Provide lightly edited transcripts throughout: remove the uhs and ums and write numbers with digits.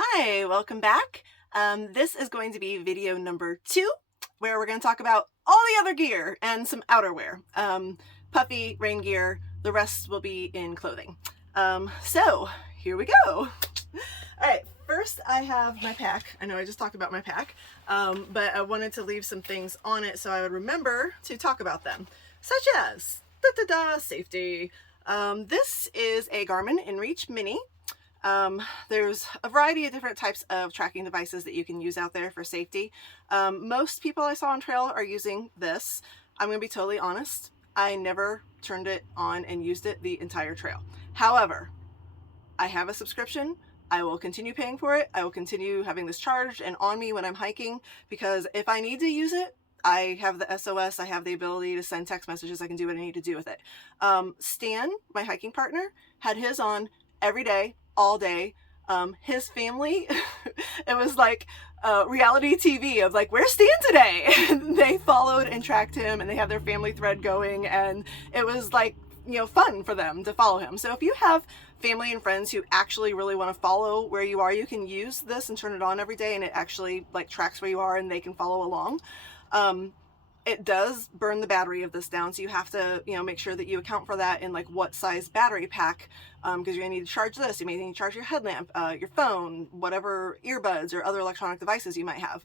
Hi, welcome back. This is going to be video number 2, where we're going to talk about all the other gear and some outerwear. Puffy, rain gear, the rest will be in clothing. So here we go. All right, first I have my pack. I know I just talked about my pack, but I wanted to leave some things on it so I would remember to talk about them, such as safety. This is a Garmin InReach Mini. There's a variety of different types of tracking devices that you can use out there for safety. Most people I saw on trail are using this. I'm going to be totally honest. I never turned it on and used it the entire trail. However, I have a subscription. I will continue paying for it. I will continue having this charged and on me when I'm hiking, because if I need to use it, I have the SOS. I have the ability to send text messages. I can do what I need to do with it. Stan, my hiking partner, had his on every day, all day. His family, it was like reality TV of like, where's Stan today? And they followed and tracked him, and they had their family thread going, and it was like, fun for them to follow him. So if you have family and friends who actually really want to follow where you are, you can use this and turn it on every day, and it actually like tracks where you are and they can follow along. It does burn the battery of this down, so you have to, make sure that you account for that in like what size battery pack, because you're gonna need to charge this. You may need to charge your headlamp, your phone, whatever earbuds or other electronic devices you might have.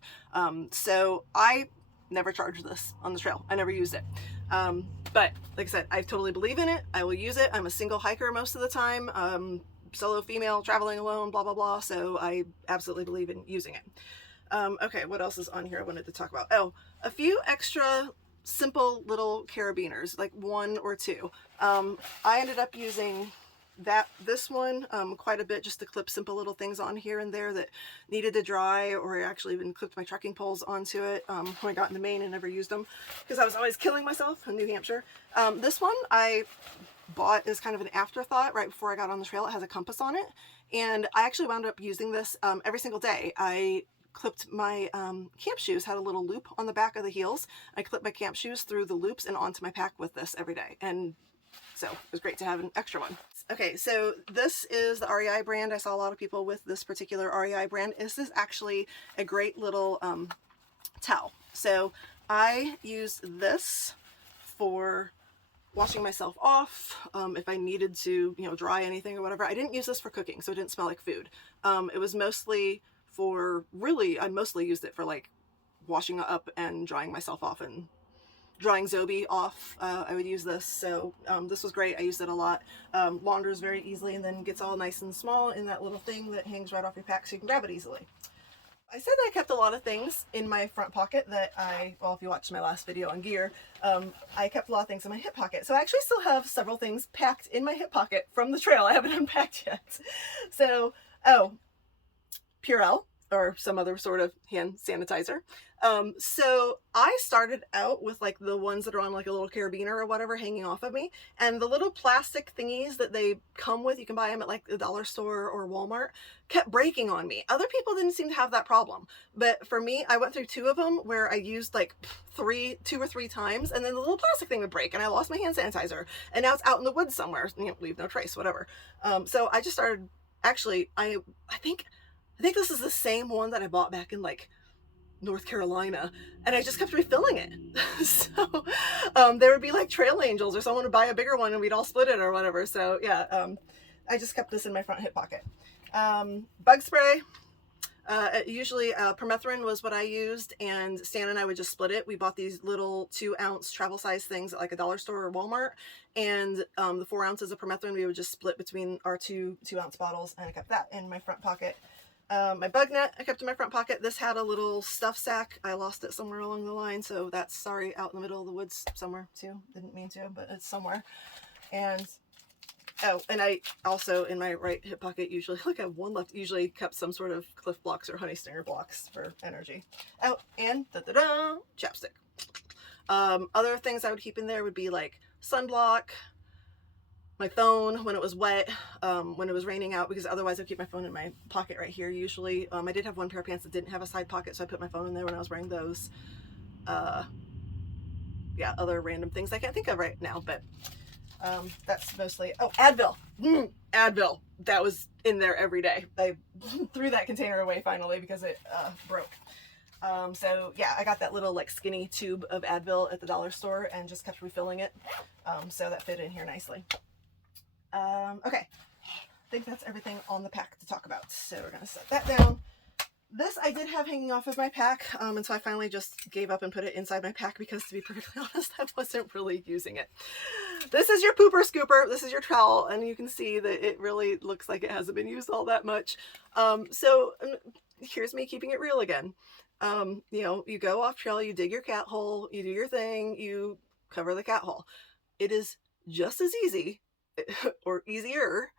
So I never charged this on the trail. I never used it. But like I said, I totally believe in it. I will use it. I'm a single hiker most of the time, solo female, traveling alone, blah, blah, blah. So I absolutely believe in using it. Okay, what else is on here I wanted to talk about? Oh, a few extra simple little carabiners, like 1 or 2. I ended up using this one quite a bit, just to clip simple little things on here and there that needed to dry, or I actually even clipped my trekking poles onto it when I got into Maine and never used them because I was always killing myself in New Hampshire. This one I bought as kind of an afterthought right before I got on the trail. It has a compass on it, and I actually wound up using this every single day. I clipped my camp shoes, had a little loop on the back of the heels. I clipped my camp shoes through the loops and onto my pack with this every day, and so it was great to have an extra one. Okay, so this is the REI brand. I saw a lot of people with this particular REI brand. This is actually a great little towel. So I use this for washing myself off, if I needed to, dry anything or whatever. I didn't use this for cooking, so it didn't smell like food. It was mostly for, I mostly used it for like washing up and drying myself off and drying Zobi off. I would use this. So this was great. I used it a lot. Launders very easily, and then gets all nice and small in that little thing that hangs right off your pack so you can grab it easily. I said that I kept a lot of things in my front pocket that well, if you watched my last video on gear, I kept a lot of things in my hip pocket. So I actually still have several things packed in my hip pocket from the trail. I haven't unpacked yet. So, Purell, or some other sort of hand sanitizer. So I started out with like the ones that are on like a little carabiner or whatever hanging off of me, and the little plastic thingies that they come with, you can buy them at like the dollar store or Walmart, kept breaking on me. Other people didn't seem to have that problem, but for me, I went through 2 of them where I used like 2 or 3 times, and then the little plastic thing would break, and I lost my hand sanitizer, and now it's out in the woods somewhere, leave no trace, whatever. So I just started, actually, I think this is the same one that I bought back in like North Carolina, and I just kept refilling it. So there would be like trail angels or someone would buy a bigger one and we'd all split it or whatever. So yeah, I just kept this in my front hip pocket. Bug spray. Usually permethrin was what I used, and Stan and I would just split it. We bought these little 2-ounce travel size things at like a dollar store or Walmart, and the 4 ounces of permethrin we would just split between our 2-ounce bottles, and I kept that in my front pocket. My bug net I kept in my front pocket. This had a little stuff sack. I lost it somewhere along the line, so that's, sorry, out in the middle of the woods somewhere too. Didn't mean to, but it's somewhere. And oh, and I also in my right hip pocket usually, look, I have one left, usually kept some sort of Cliff Blocks or Honey Stinger blocks for energy. Oh, and chapstick. Other things I would keep in there would be like sunblock, my phone when it was wet, when it was raining out, because otherwise I'd keep my phone in my pocket right here usually. I did have one pair of pants that didn't have a side pocket, so I put my phone in there when I was wearing those. Yeah, other random things I can't think of right now, but That's mostly, oh, Advil. Advil. That was in there every day. I threw that container away finally because it broke. So yeah, I got that little like skinny tube of Advil at the dollar store and just kept refilling it. So that fit in here nicely. Okay, I think that's everything on the pack to talk about. So we're gonna set that down. This I did have hanging off of my pack, and so I finally just gave up and put it inside my pack because, to be perfectly honest, I wasn't really using it. This is your pooper scooper. This is your trowel, and you can see that it really looks like it hasn't been used all that much. So here's me keeping it real again. You know, you go off trail, you dig your cat hole, you do your thing, you cover the cat hole. It is just as easy, or easier,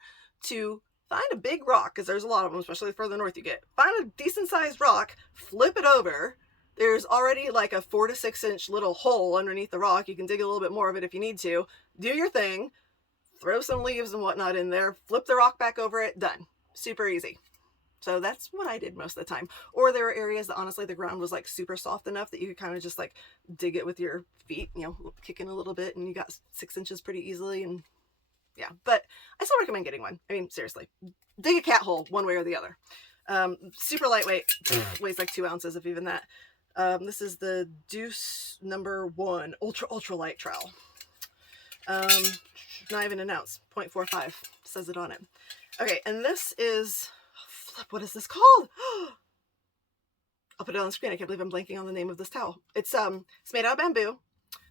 to find a big rock, because there's a lot of them, especially the further north you get. Find a decent sized rock, flip it over. There's already like a 4 to 6 inch little hole underneath the rock. You can dig a little bit more of it if you need to. Do your thing, throw some leaves and whatnot in there, flip the rock back over it, done. Super easy. So that's what I did most of the time. Or there were areas that honestly the ground was like super soft enough that you could kind of just like dig it with your feet, you know, kicking a little bit, and you got 6 inches pretty easily. And yeah, but I still recommend getting one. I mean, seriously, dig a cat hole one way or the other. Super lightweight, weighs like 2 ounces, if even that. This is the Deuce #1 ultra light trowel. Not even an ounce, 0.45 says it on it. Okay, and this is, flip, what is this called? I'll put it on the screen. I can't believe I'm blanking on the name of this towel. It's made out of bamboo.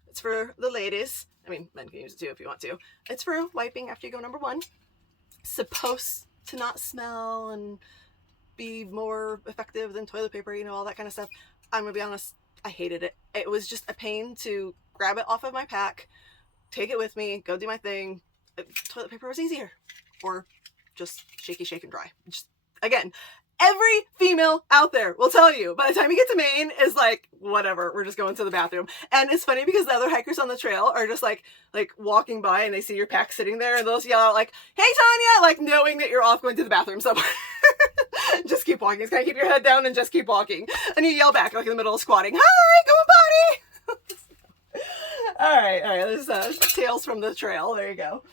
It's for the ladies. I mean, men can use it too if you want to. It's for wiping after you go #1. Supposed to not smell and be more effective than toilet paper, you know, all that kind of stuff. I'm gonna be honest, I hated it. It was just a pain to grab it off of my pack, take it with me, go do my thing. Toilet paper was easier. Or just shaky, shake, and dry. Just, again, every female out there will tell you by the time you get to Maine is like, whatever, we're just going to the bathroom. And it's funny because the other hikers on the trail are just like walking by and they see your pack sitting there and they'll just yell out like, hey Tonya, like knowing that you're off going to the bathroom somewhere. Just keep walking. Just kind of keep your head down and just keep walking. And you yell back like in the middle of squatting, hi, go potty. all right, this is Tales from the Trail. There you go.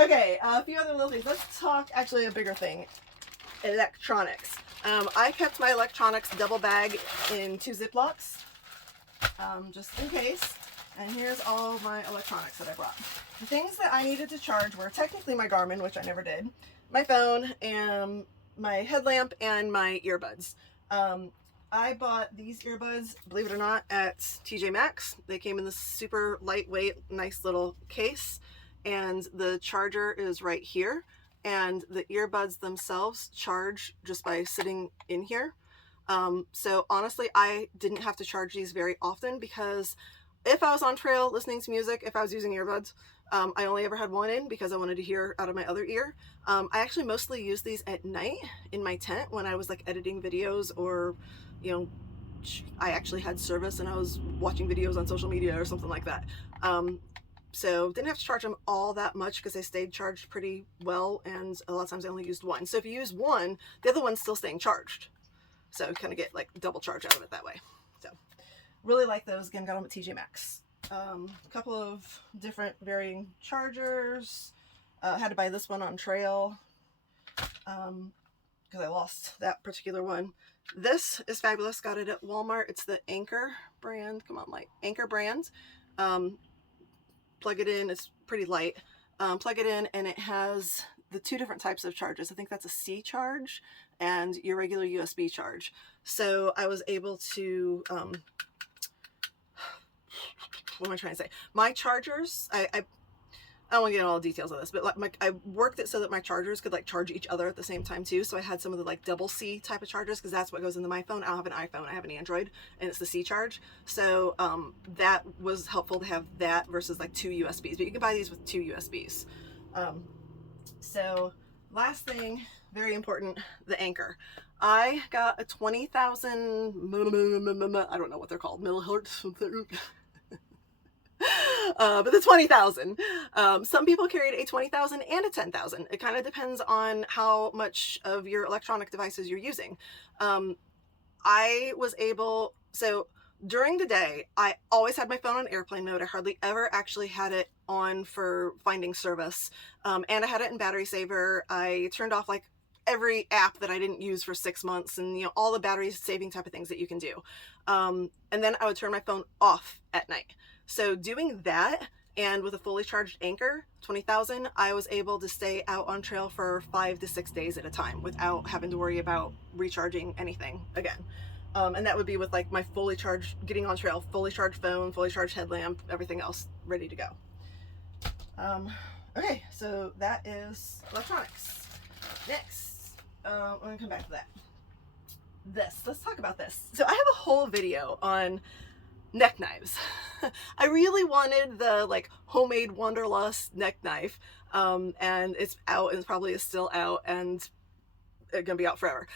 Okay, a few other little things. Let's talk actually a bigger thing. Electronics. I kept my electronics double bag in 2 Ziplocs, just in case. And here's all my electronics that I brought. The things that I needed to charge were technically my Garmin, which I never did, my phone, and my headlamp, and my earbuds. I bought these earbuds, believe it or not, at TJ Maxx. They came in this super lightweight, nice little case, and the charger is right here. And the earbuds themselves charge just by sitting in here. So honestly, I didn't have to charge these very often because if I was on trail listening to music, if I was using earbuds, I only ever had one in because I wanted to hear out of my other ear. I actually mostly use these at night in my tent when I was like editing videos, or, you know, I actually had service and I was watching videos on social media or something like that. So didn't have to charge them all that much because they stayed charged pretty well, and a lot of times I only used one. So if you use one, the other one's still staying charged. So kind of get like double charge out of it that way. So really like those. Again, got them at TJ Maxx. A couple of different varying chargers. Had to buy this one on trail because I lost that particular one. This is fabulous. Got it at Walmart. It's the Anchor brand. Come on, light. Anchor brand. Plug it in, it's pretty light. Plug it in and it has the 2 different types of charges. I think that's a C charge and your regular USB charge. So I was able to, what am I trying to say? My chargers, I don't want to get into all the details of this, but like I worked it so that my chargers could like charge each other at the same time too. So I had some of the like double C type of chargers because that's what goes into my phone. I don't have an iPhone, I have an Android, and it's the C charge. So that was helpful to have that versus like 2 USBs, but you can buy these with 2 USBs. So last thing, very important, the Anchor. I got a 20,000, I don't know what they're called, millihertz. But the 20,000. Some people carried a 20,000 and a 10,000. It kind of depends on how much of your electronic devices you're using. I was able, so during the day, I always had my phone on airplane mode. I hardly ever actually had it on for finding service. And I had it in battery saver. I turned off like every app that I didn't use for 6 months, and you know, all the battery saving type of things that you can do. And then I would turn my phone off at night. So doing that, and with a fully charged Anchor 20,000, I was able to stay out on trail for 5 to 6 days at a time without having to worry about recharging anything again. And that would be with like my fully charged, getting on trail, fully charged phone, fully charged headlamp, everything else ready to go. Okay, so that is electronics. Next, I'm gonna come back to that. Let's talk about this. So I have a whole video on neck knives. I really wanted the like homemade Wanderlust neck knife, and it's out, and it probably is still out, and it's gonna be out forever.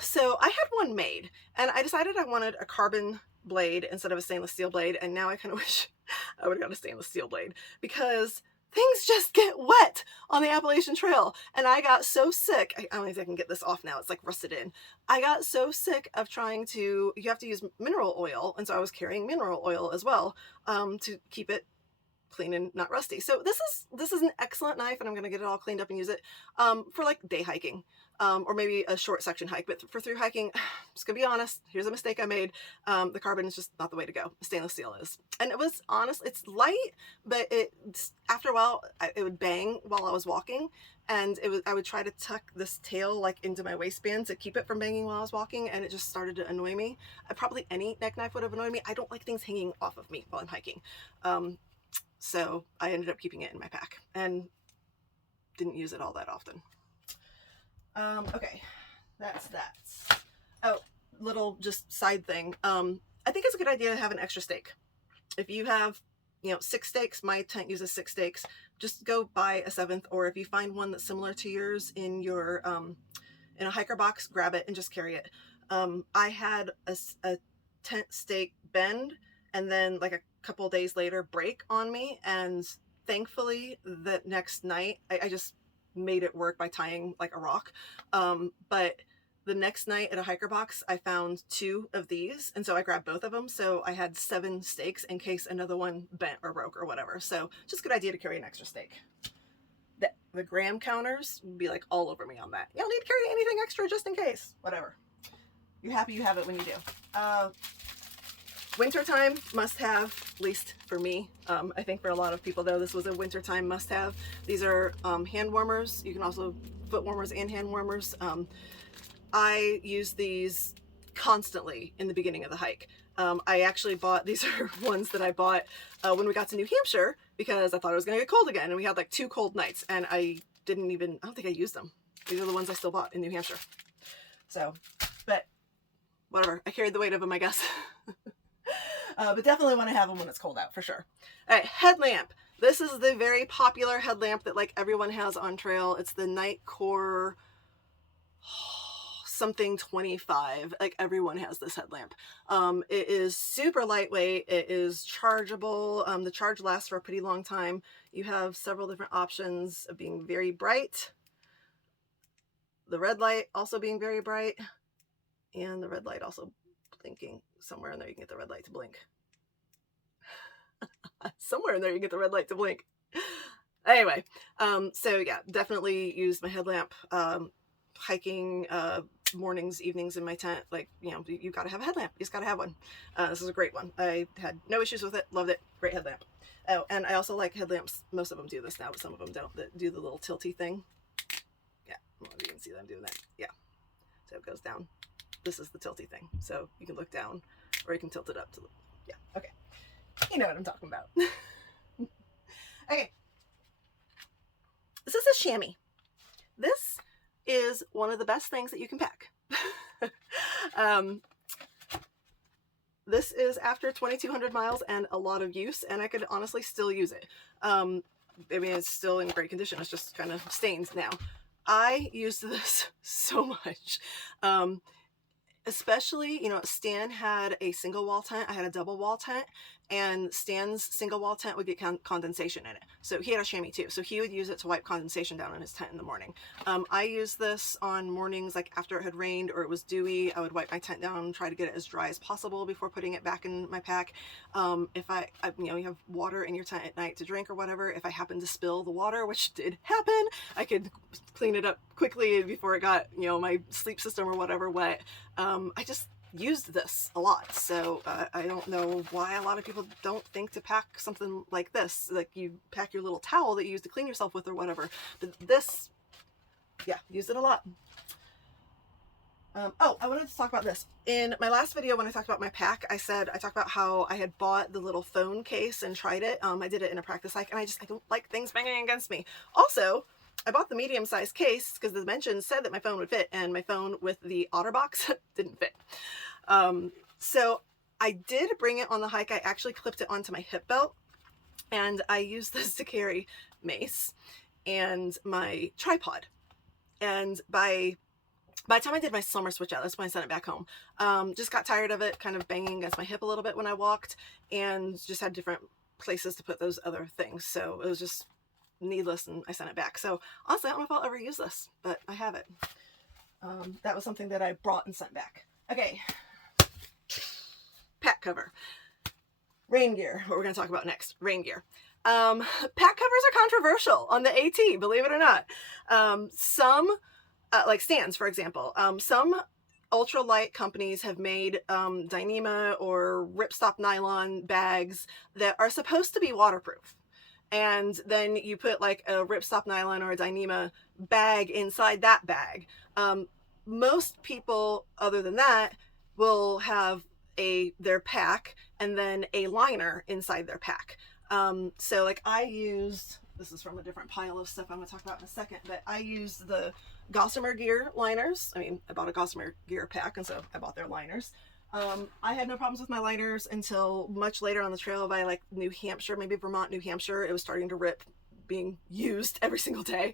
So I had one made, and I decided I wanted a carbon blade instead of a stainless steel blade, and now I kind of wish I would have got a stainless steel blade, because things just get wet on the Appalachian Trail, and I got so sick. I don't know if I can get this off now, it's like rusted in. I got so sick of trying to, you have to use mineral oil, and so I was carrying mineral oil as well, to keep it clean and not rusty. So this is an excellent knife, and I'm gonna get it all cleaned up and use it for like day hiking, or maybe a short section hike. But for through hiking, I'm just gonna be honest, here's a mistake I made. The carbon is just not the way to go. Stainless steel is. And it was honest, it's light, but after a while it would bang while I was walking, and I would try to tuck this tail like into my waistband to keep it from banging while I was walking, and it just started to annoy me. Probably any neck knife would have annoyed me. I don't like things hanging off of me while I'm hiking. So I ended up keeping it in my pack and didn't use it all that often. Okay, that's that. Oh, little just side thing. I think it's a good idea to have an extra stake. If you have, 6 stakes, my tent uses 6 stakes, just go buy a 7th, or if you find one that's similar to yours in your, in a hiker box, grab it and just carry it. I had a tent stake bend, and then like a couple days later break on me, and thankfully the next night I just made it work by tying like a rock, but the next night at a hiker box I found 2 of these, and so I grabbed both of them, so I had 7 stakes in case another one bent or broke or whatever. So just a good idea to carry an extra stake. The gram counters would be like all over me on that. You don't need to carry anything extra just in case. Whatever, you're happy you have it when you do. Wintertime must-have, at least for me. I think for a lot of people though, this was a wintertime must-have. These are hand warmers. You can also foot warmers and hand warmers. I use these constantly in the beginning of the hike. I actually bought, these are ones that I bought when we got to New Hampshire, because I thought it was gonna get cold again, and we had like 2 cold nights, and I don't think I used them. These are the ones I still bought in New Hampshire. So, but whatever, I carried the weight of them, I guess. But definitely want to have them when it's cold out, for sure. All right, headlamp. This is the very popular headlamp that like everyone has on trail. It's the Nightcore something 25. Like everyone has this headlamp. It is super lightweight. It is chargeable. The charge lasts for a pretty long time. You have several different options of being very bright. The red light also being very bright, and the red light also blinking. Somewhere in there you can get the red light to blink. Somewhere in there you get the red light to blink. Anyway, so yeah, definitely use my headlamp hiking, mornings, evenings in my tent. Like, you gotta have a headlamp. You just gotta have one. This is a great one. I had no issues with it. Loved it. Great headlamp. Oh, and I also like headlamps. Most of them do this now, but some of them don't. That do the little tilty thing. Yeah, well, you can see them doing that. Yeah, so it goes down. This is the tilty thing, so you can look down, or you can tilt it up to look. Yeah, okay. You know what I'm talking about. Okay. This is a chamois. This is one of the best things that you can pack. This is after 2,200 miles and a lot of use, and I could honestly still use it. I mean, it's still in great condition. It's just kind of stained now. I used this so much. Especially, Stan had a single wall tent, I had a double wall tent, and Stan's single wall tent would get condensation in it. So he had a chamois too. So he would use it to wipe condensation down in his tent in the morning. I used this on mornings like after it had rained or it was dewy. I would wipe my tent down, try to get it as dry as possible before putting it back in my pack. If you have water in your tent at night to drink or whatever, if I happen to spill the water, which did happen, I could clean it up quickly before it got, my sleep system or whatever wet. I just used this a lot, so I don't know why a lot of people don't think to pack something like this. Like you pack your little towel that you use to clean yourself with or whatever, but this, yeah, used it a lot. Oh, I wanted to talk about this. In my last video when I talked about my pack, I talked about how I had bought the little phone case and tried it. I did it in a practice hike, and I don't like things banging against me. Also, I bought the medium-sized case because the dimensions said that my phone would fit, and my phone with the OtterBox didn't fit. So I did bring it on the hike. I actually clipped it onto my hip belt, and I used this to carry mace and my tripod. And by the time I did my summer switch out, that's when I sent it back home. Just got tired of it kind of banging against my hip a little bit when I walked, and just had different places to put those other things. So it was just needless, and I sent it back. So honestly, I don't know if I'll ever use this, but I have it. That was something that I brought and sent back. Okay. Pack cover. Rain gear, what we're going to talk about next. Rain gear. Pack covers are controversial on the AT, believe it or not. Some, like Stan's, for example, some ultralight companies have made Dyneema or ripstop nylon bags that are supposed to be waterproof. And then you put like a ripstop nylon or a Dyneema bag inside that bag. Most people, other than that, will have their pack and then a liner inside their pack. So like I used, this is from a different pile of stuff I'm going to talk about in a second, but I used the Gossamer Gear liners. I bought a Gossamer Gear pack, and so I bought their liners. I had no problems with my liners until much later on the trail by like New Hampshire, maybe Vermont, New Hampshire. It was starting to rip, being used every single day.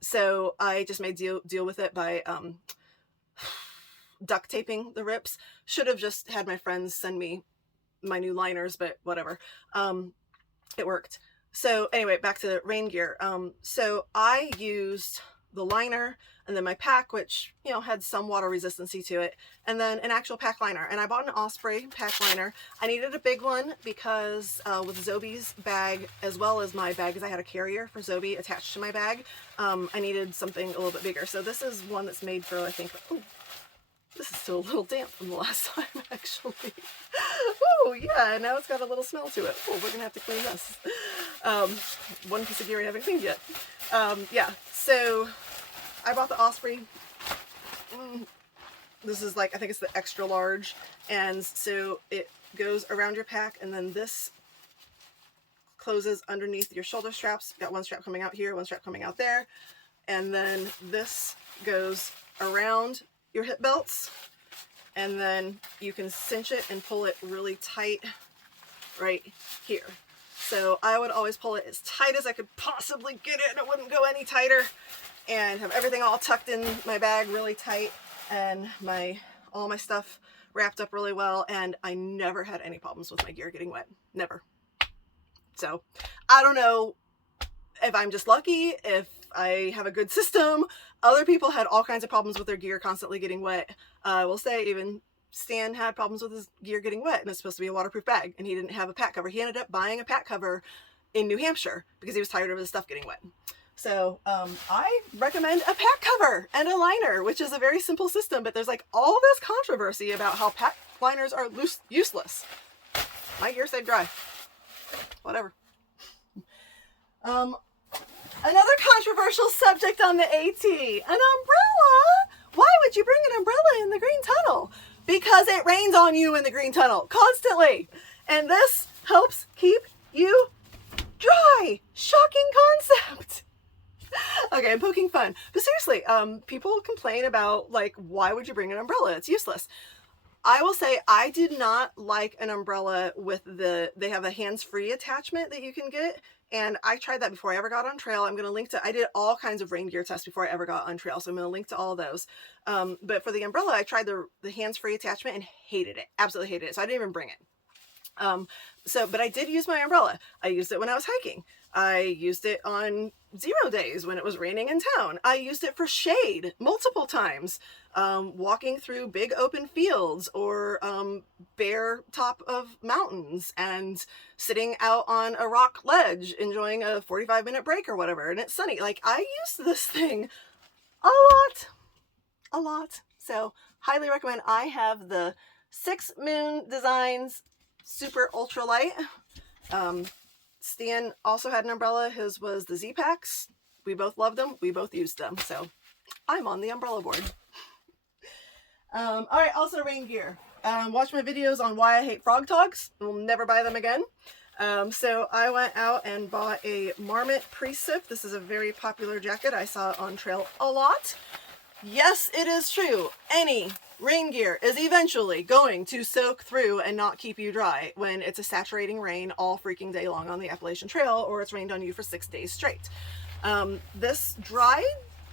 So I just made deal with it by duct taping the rips. Should have just had my friends send me my new liners, but whatever. It worked. So anyway, back to rain gear. So I used the liner and then my pack, which, had some water resistancy to it, and then an actual pack liner. And I bought an Osprey pack liner. I needed a big one because with Zobe's bag, as well as my bag, because I had a carrier for Zobe attached to my bag, I needed something a little bit bigger. So this is one that's made for, I think, oh, this is still a little damp from the last time, actually. Oh, yeah, now it's got a little smell to it. Oh, we're going to have to clean this. One piece of gear I haven't cleaned yet. Yeah, so I bought the Osprey. This is like, I think it's the extra large. And so it goes around your pack, and then this closes underneath your shoulder straps. Got one strap coming out here, one strap coming out there. And then this goes around your hip belts, and then you can cinch it and pull it really tight right here. So I would always pull it as tight as I could possibly get it, and it wouldn't go any tighter, and have everything all tucked in my bag really tight, and all my stuff wrapped up really well, and I never had any problems with my gear getting wet. Never. So I don't know if I'm just lucky, if I have a good system. Other people had all kinds of problems with their gear constantly getting wet. I will say even Stan had problems with his gear getting wet, and it's supposed to be a waterproof bag, and he didn't have a pack cover. He ended up buying a pack cover in New Hampshire because he was tired of his stuff getting wet. So I recommend a pack cover and a liner, which is a very simple system, but there's like all this controversy about how pack liners are useless. My gear stayed dry. Whatever. Another controversial subject on the AT, an umbrella. Why would you bring an umbrella in the green tunnel? Because it rains on you in the green tunnel constantly. And this helps keep you dry. Shocking concept. Okay, I'm poking fun. But seriously, people complain about, like, why would you bring an umbrella? It's useless. I will say I did not like an umbrella with they have a hands-free attachment that you can get. And I tried that before I ever got on trail. I'm going to link I did all kinds of rain gear tests before I ever got on trail. So I'm going to link to all those. But for the umbrella, I tried the hands-free attachment and hated it. Absolutely hated it. So I didn't even bring it. But I did use my umbrella. I used it when I was hiking. I used it on 0 days when it was raining in town. I used it for shade multiple times, walking through big open fields or bare top of mountains and sitting out on a rock ledge enjoying a 45-minute break or whatever, and it's sunny. Like, I used this thing a lot. So highly recommend. I have the 6 Moon Designs super ultralight. Stan also had an umbrella. His was the Z Packs. We both loved them. We both used them. So I'm on the umbrella board. All right. Also rain gear. Watch my videos on why I hate frog togs. We'll never buy them again. So I went out and bought a Marmot Precip. This is a very popular jacket. I saw it on trail a lot. Yes, it is true. Any rain gear is eventually going to soak through and not keep you dry when it's a saturating rain all freaking day long on the Appalachian Trail, or it's rained on you for 6 days straight. This dried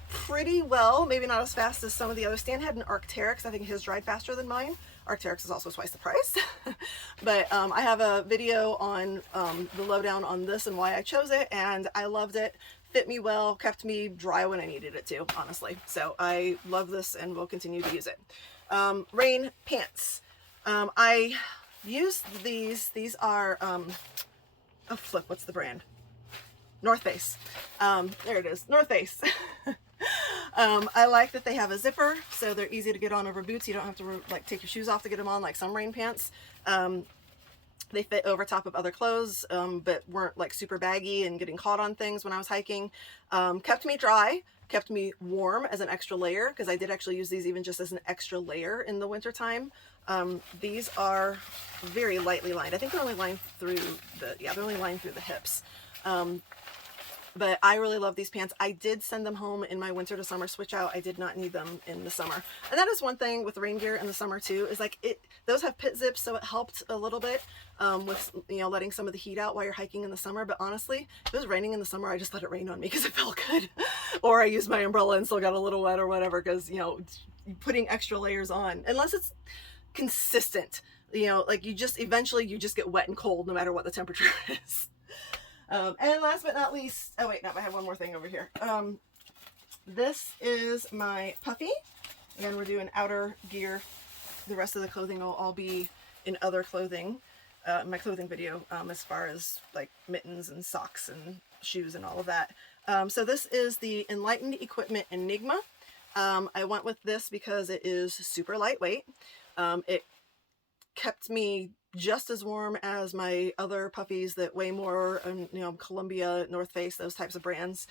pretty well, maybe not as fast as some of the others. Stan had an Arc'teryx. I think his dried faster than mine. Arc'teryx is also twice the price. But I have a video on the lowdown on this and why I chose it, and I loved it. Fit me well, kept me dry when I needed it to, honestly. So I love this and will continue to use it. Rain pants. I used these. These are, oh flip, what's the brand? North Face. There it is, North Face. I like that they have a zipper, so they're easy to get on over boots. You don't have to like take your shoes off to get them on like some rain pants. They fit over top of other clothes, but weren't like super baggy and getting caught on things when I was hiking. Kept me dry, kept me warm as an extra layer, because I did actually use these even just as an extra layer in the winter time. These are very lightly lined. I think they're only lined through the, yeah, they're only lined through the hips. But I really love these pants. I did send them home in my winter to summer switch out. I did not need them in the summer. And that is one thing with rain gear in the summer too, is like those have pit zips, so it helped a little bit with, you know, letting some of the heat out while you're hiking in the summer. But honestly, if it was raining in the summer, I just let it rain on me because it felt good. Or I used my umbrella and still got a little wet or whatever, because, you know, putting extra layers on, unless it's consistent, you know, like eventually you just get wet and cold no matter what the temperature is. And last but not least, oh wait, no, I have one more thing over here. This is my Puffy. Again, we're doing outer gear. The rest of the clothing will all be in other clothing, my clothing video, as far as like mittens and socks and shoes and all of that. So this is the Enlightened Equipment Enigma. I went with this because it is super lightweight. It kept me just as warm as my other puffies that weigh more, you know, Columbia, North Face, those types of brands.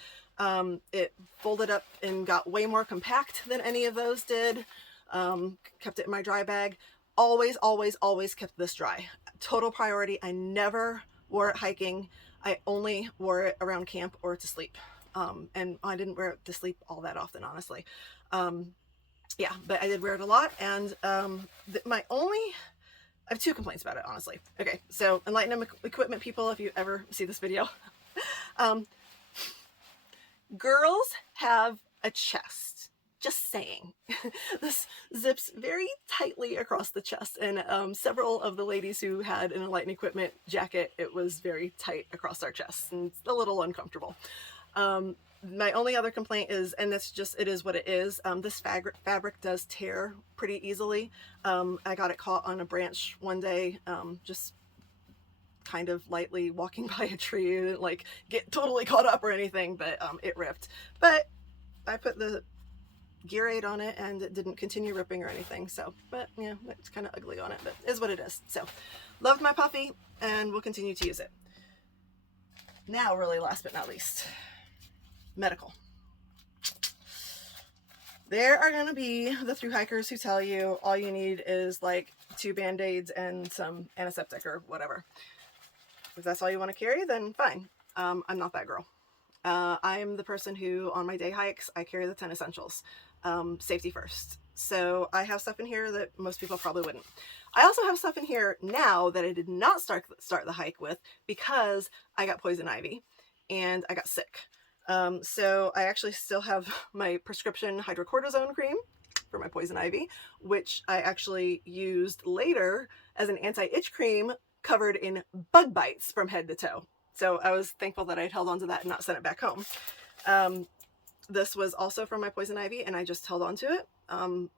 It folded up and got way more compact than any of those did. Kept it in my dry bag. Always, always, always kept this dry. Total priority. I never wore it hiking. I only wore it around camp or to sleep. And I didn't wear it to sleep all that often, honestly. Yeah, but I did wear it a lot. And I have 2 complaints about it, honestly. Okay, so Enlightened Equipment people, if you ever see this video. Girls have a chest. Just saying. This zips very tightly across the chest, and several of the ladies who had an Enlightened Equipment jacket, it was very tight across our chests, and it's a little uncomfortable. My only other complaint is, and that's just, it is what it is, this fabric does tear pretty easily. I got it caught on a branch one day, just kind of lightly walking by a tree. It didn't like get totally caught up or anything, but it ripped. But I put the gear aid on it and it didn't continue ripping or anything. So, but yeah, it's kind of ugly on it, but it is what it is. So, loved my Puffy and will continue to use it. Now, really last but not least, medical. There are going to be the thru-hikers who tell you all you need is like 2 band-aids and some antiseptic or whatever. If that's all you want to carry, then fine. I'm not that girl. I'm the person who, on my day hikes, I carry the 10 essentials. Safety first. So I have stuff in here that most people probably wouldn't. I also have stuff in here now that I did not start the hike with because I got poison ivy and I got sick. So I actually still have my prescription hydrocortisone cream for my poison ivy, which I actually used later as an anti-itch cream covered in bug bites from head to toe. So I was thankful that I'd held on to that and not sent it back home. This was also from my poison ivy, and I just held on to it.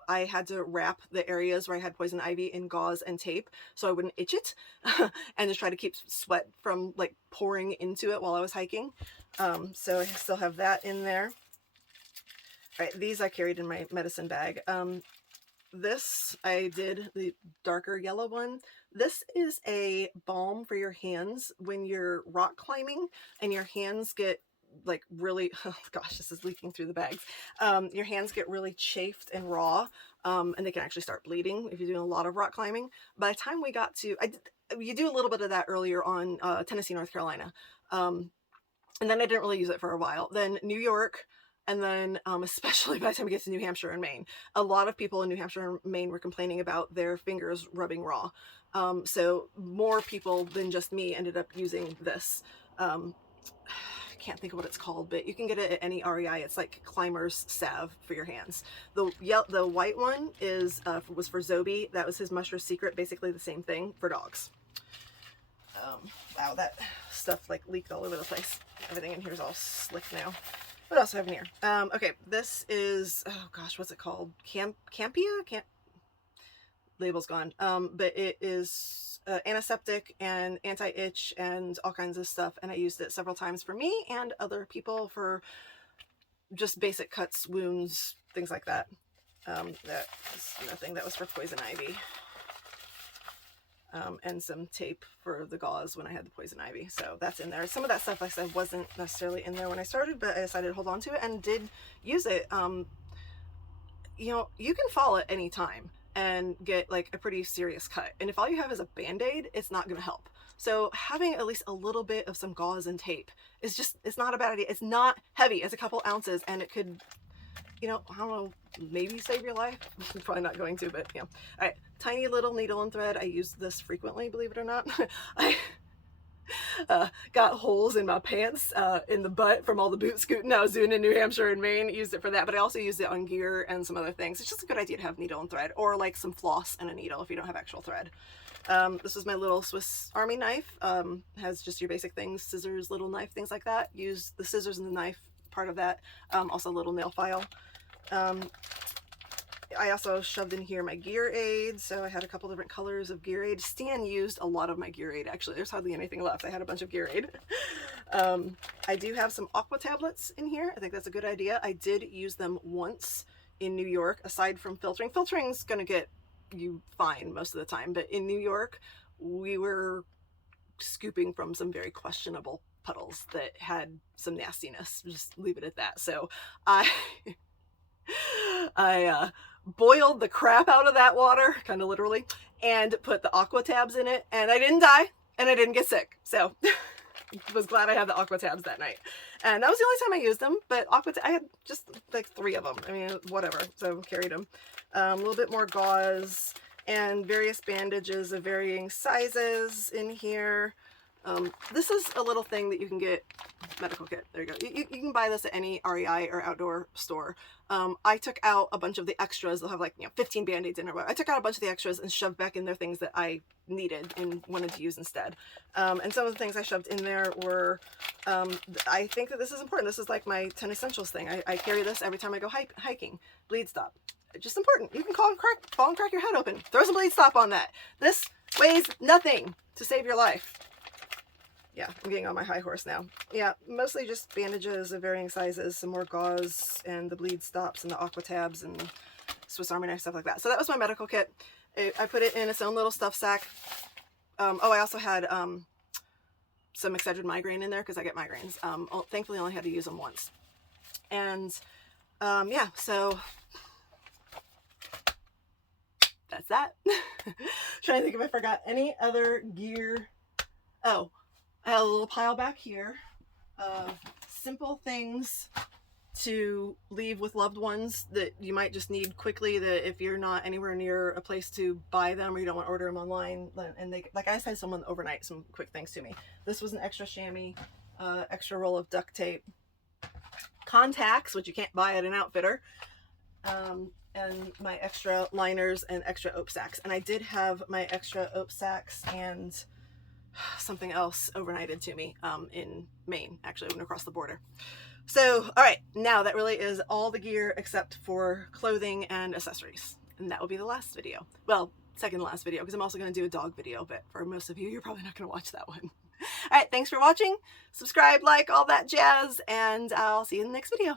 I had to wrap the areas where I had poison ivy in gauze and tape so I wouldn't itch it and just try to keep sweat from like pouring into it while I was hiking. So I still have that in there. All right, these I carried in my medicine bag. This I did, the darker yellow one. This is a balm for your hands when you're rock climbing and your hands get like really, oh gosh, this is leaking through the bags. Your hands get really chafed and raw, and they can actually start bleeding if you're doing a lot of rock climbing. By the time we got to, you do a little bit of that earlier on Tennessee, North Carolina. And then I didn't really use it for a while. Then New York, and then especially by the time we get to New Hampshire and Maine, a lot of people in New Hampshire and Maine were complaining about their fingers rubbing raw. So more people than just me ended up using this. I can't think of what it's called, but you can get it at any REI. It's like climber's salve for your hands. The white one was for Zobi. That was his mushroom secret, basically the same thing for dogs. Wow, that stuff like leaked all over the place. Everything in here is all slick now. What else do I have in here? Okay, this is, oh gosh, what's it called? Campia? Label's gone. But it is antiseptic and anti-itch and all kinds of stuff, and I used it several times for me and other people for just basic cuts, wounds, things like that. That was nothing. That was for poison ivy. And some tape for the gauze when I had the poison ivy. So that's in there. Some of that stuff, like I said, wasn't necessarily in there when I started, but I decided to hold on to it and did use it. You know, you can fall at any time and get like a pretty serious cut. And if all you have is a Band-Aid, it's not going to help. So having at least a little bit of some gauze and tape is just, it's not a bad idea. It's not heavy. It's a couple ounces and it could, you know, I don't know, maybe save your life. Probably not going to, but yeah. All right, tiny little needle and thread. I use this frequently, believe it or not. I got holes in my pants in the butt from all the boot scooting I was doing in New Hampshire and Maine. Used it for that, but I also used it on gear and some other things. It's just a good idea to have needle and thread, or like some floss and a needle if you don't have actual thread. This is my little Swiss Army knife. Has just your basic things, scissors, little knife, things like that. Use the scissors and the knife part of that. Also a little nail file. I also shoved in here my gear aid, so I had a couple different colors of gear aid. Stan used a lot of my gear aid, actually. There's hardly anything left. I had a bunch of gear aid. I do have some aqua tablets in here. I think that's a good idea. I did use them once in New York, aside from filtering. Filtering's gonna get you fine most of the time, but in New York, we were scooping from some very questionable puddles that had some nastiness. Just leave it at that. So I boiled the crap out of that water, kind of literally, and put the aqua tabs in it, and I didn't die and I didn't get sick. So was glad I had the aqua tabs that night. And that was the only time I used them, but I had just like 3 of them. I mean, whatever. So carried them. A little bit more gauze and various bandages of varying sizes in here. This is a little thing that you can get, medical kit, there you go. You can buy this at any REI or outdoor store. I took out a bunch of the extras. They'll have like, 15 Band-Aids in there. I took out a bunch of the extras and shoved back in there things that I needed and wanted to use instead. And some of the things I shoved in there were, I think that this is important. This is like my 10 essentials thing. I carry this every time I go hiking. Bleed stop. Just important. You can fall and crack your head open. Throw some bleed stop on that. This weighs nothing to save your life. Yeah, I'm getting on my high horse now. Yeah, mostly just bandages of varying sizes, some more gauze, and the bleed stops, and the aqua tabs, and Swiss Army knife, stuff like that. So that was my medical kit. I put it in its own little stuff sack. I also had some Excedrin migraine in there because I get migraines. Thankfully, I only had to use them once. And yeah, so that's that. Trying to think if I forgot any other gear. Oh, I have a little pile back here of simple things to leave with loved ones that you might just need quickly, that if you're not anywhere near a place to buy them or you don't want to order them online, and they, like I said, someone overnight some quick things to me. This was an extra chamois, extra roll of duct tape, contacts, which you can't buy at an outfitter, and my extra liners and extra OPE sacks. And I did have my extra OPE sacks and something else overnighted to me in Maine, actually. I went across the border. So, all right, now that really is all the gear except for clothing and accessories. And that will be the last video. Well, second to last video, because I'm also going to do a dog video, but for most of you, you're probably not going to watch that one. All right, thanks for watching. Subscribe, like, all that jazz, and I'll see you in the next video.